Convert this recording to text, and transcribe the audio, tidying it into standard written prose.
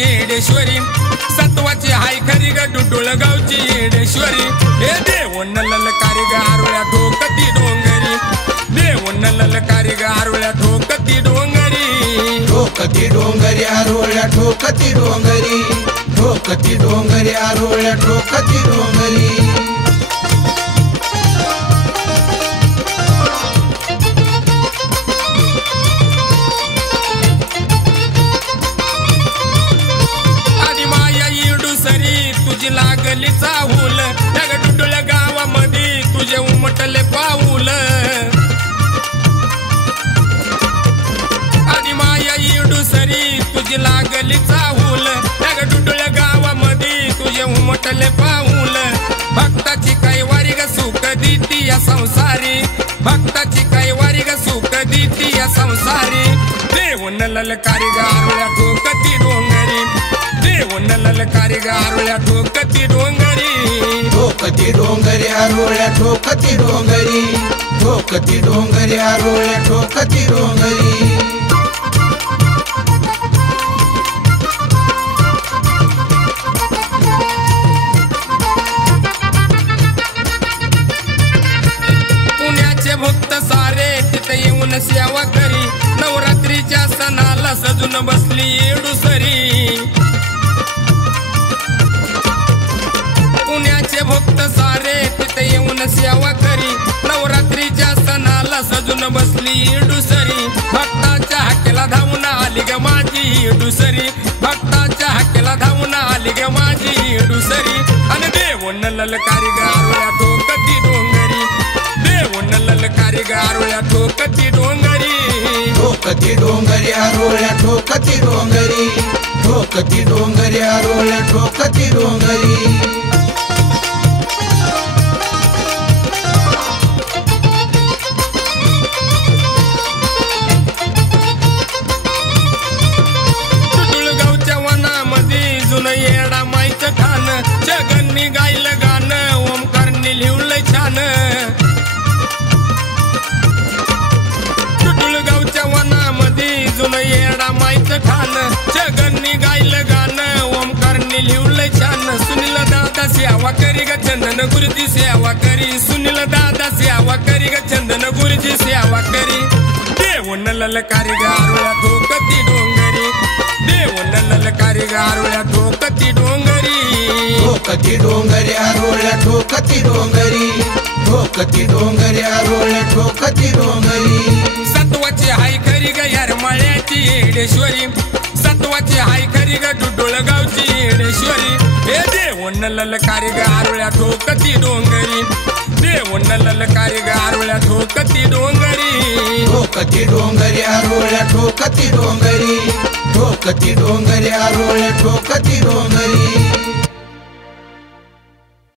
येडेश्वरी सत्वाची हाय खरी ग डुडुळगावची येडेश्वरी हे देवण ललकारी ग आरुळ्या ठोकती डोंगरी देवण ललकारी ग आरुळ्या ठोकती डोंगरी ठोकती डोंगरी आरुळ्या ठोकती डोंगरी ठोकती डोंगरी आरुळ्या ठोकती डोंगरी तुझी लागली चाहूल त्या डुडुळ गावामध्ये तुझे उमटले पाऊल आधी माया येडूसरी तुझी लागली चाहूल त्या डुडुळ गावामध्ये तुझे उमटले पाऊल भक्ताची काही वारी ग सुख देती या संसारी भक्ताची काही वारी ग सुख देती या संसारी देवण ललकारी ग आरुळ्या ठोकती डोंगरी देवण ललकारी ग आरुळ्या ठोकती डोंगरी ठोकती डोंगरी आरुळ्या ठोकती डोंगरी ठोकती डोंगरी आरुळ्या ठोकती डोंगरी पुण्याचे भक्त सारे तिथे येऊन सेवा करी नवरात्रीच्या सणाला सजून बसली येडूसरी पुण्याचे भक्त सारे तिथे येऊन सेवा करी नवरात्रीच्या सणाला सजून बसली येडूसरी भक्ताच्या हाकेला धावून आली ग माझी येडूसरी भक्ताच्या हाकेला धावून आली ग माझी येडूसरी आणि देवण ललकारी ग आरुळ्या ठोकती डोंगरी देवण ललकारी ग आरुळ्या ठोकती डोंगरी ठोकती डोंगरी आरुळ्या ठोकती डोंगरी ठोकती डोंगरी आरुळ्या ठोकती डोंगरी येडा माईचं ठाण जगन्नी गायलं गाणं ओमकारनी लिहलंय छान डुडुळगावच्या वनामध्ये जुनं येडा माईचं ठाण जगन्नी गायलं गाणं ओमकारनी लिहलंय छान सुनील दादा सेवा करी ग चंदन गुरुजी सेवा करी सुनील दादा सेवा करी ग चंदन गुरुजी सेवा करी देवण ललकारी ग आरुळ्या ठोकती डोंगरी देवण ललकारी ग आरुळ्या ठोकती डोंगरी ठोकती डोंगरी आरुळ्या ठोकती डोंगरी ठोकती डोंगरी आरुळ्या ठोकती डोंगरी सत्वाची हाय खरी ग येरमाळ्याची येडेश्वरी सत्वाची हाय खरी ग डुडुळगावची येडेश्वरी हे देवण ललकारी ग आरुळ्या ठोकती डोंगरी देवण ललकारी ग आरुळ्या ठोकती डोंगरी ठोकती डोंगरी आरुळ्या ठोकती डोंगरी ठोकती डोंगरी आरुळ्या ठोकती डोंगरी